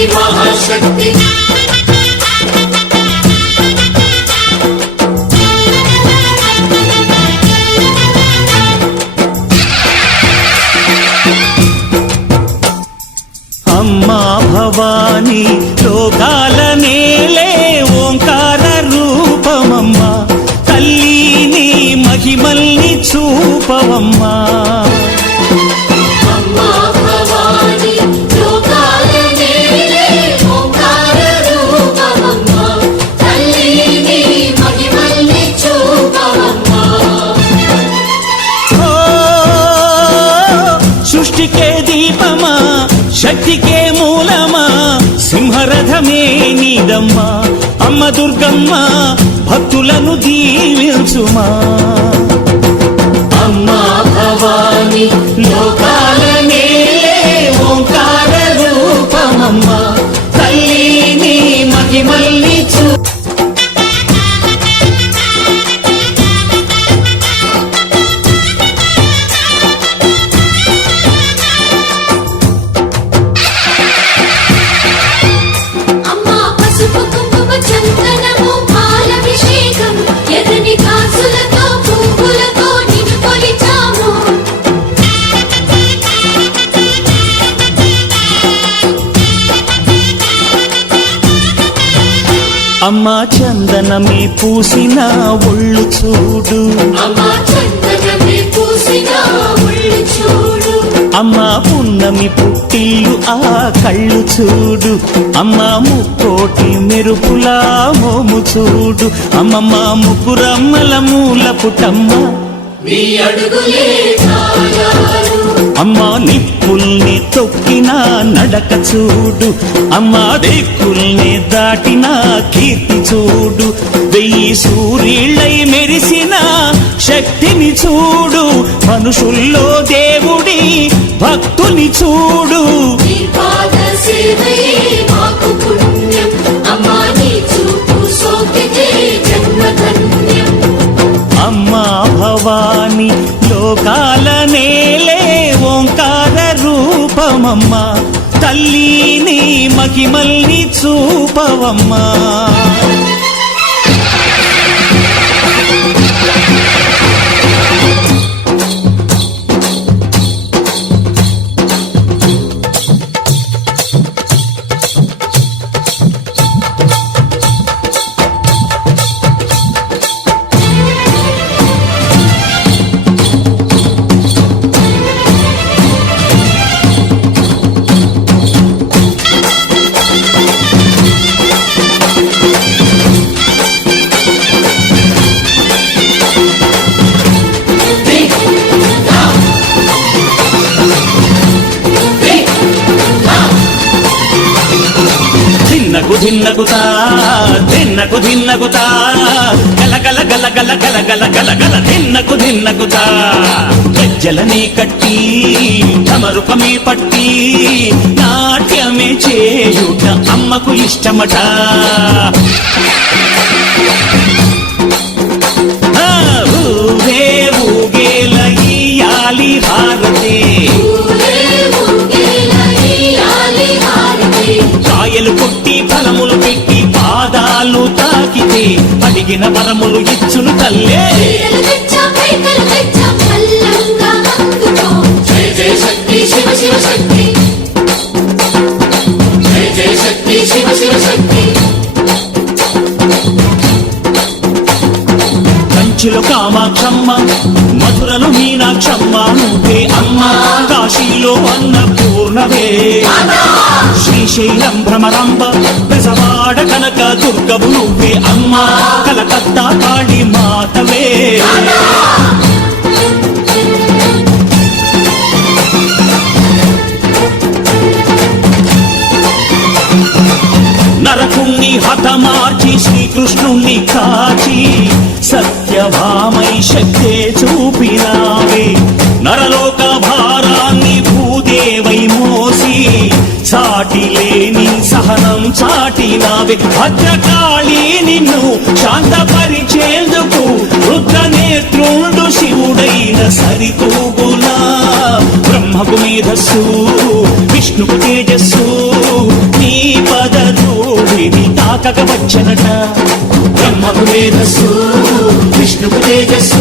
శక్తి మహాశక్తి అమ్మా భవాని లోకాల నేలే ఓంకార రూపమమ్మా తల్లిని మహిమల్ని చూపవమ్మా సృష్టికే దీపమా శక్తికే మూలమా సింహరథమే నీదమ్మా అమ్మ దుర్గమ్మ భక్తులను దీవించుమా అమ్మా భవాని లోకాల నేలే ఓంకార రూపమమ్మా తల్లిని మహిమల్ని చూ అమ్మా చందనమే పూసిన ఒళ్ళు చూడు అమ్మా పున్నమి పుట్టిల్లు ఆ కళ్ళు చూడు అమ్మా ముక్కోటి మెరుపులా మోము చూడు అమ్మమ్మ ముగ్గురమ్మల మూల పుటమ్మ అమ్మా నిప్పుల్ని తొక్కిన నడక చూడు అమ్మా దిక్కుల్ని దాటిన కీర్తి చూడు 1000 సూర్యుళ్ళై మెరిసిన శక్తిని చూడు మనుషుల్లో దేవుడి భక్తుని చూడు అమ్మా భవాని లోకాల నేలే ఓంకార రూపమమ్మా తల్లిని మహిమల్ని చూపవమ్మా ధిన్నకుతా ధిన్నకు ధిన్నకుతా గల గల గల గల గల గల గల గల ధిన్నకుతా గజ్జలని కట్టి తమరుపమే పట్టి నాట్యమే చేయుట అమ్మకు ఇష్టమట ఊరే ఊగేల ఇయ్యాలి హారతి కాయలు కొట్టి ఫలములు పెట్టి పాదాలు తాకితే అడిగిన వరములు ఇచ్చును తల్లే జయ జయ శక్తి శివ శివ శక్తి జయ జయ శక్తి శివ శివ శక్తి కంచిలో కామాక్షమ్మ మధురలో మీనాక్షమ్మ నువ్వే అమ్మ కాశీలో అన్నపూర్ణవే శ్రీశైలం భ్రమరాంబ బెజవాడ కనక దుర్గవు నువ్వే అమ్మ కలకత్తా కాళీ మాతవే నరకుణ్ణి హతమార్చి శ్రీకృష్ణుణ్ణి కాచి సత్యభామై శక్తే చూపినావే నరలోక భారాన్ని భూదేవై మోసి సాటి లేని సహనం చాటినావే భద్రకాళి నిన్ను శాంతపరిచేందుకు రుద్రనేత్రుండు శివుడైన సరితూగులా బ్రహ్మకు మేధస్సు విష్ణుకు తేజస్సు నీ కాటగా వచ్చనట. బ్రహ్మకు మేధస్సు, విష్ణుకు తేజస్సు.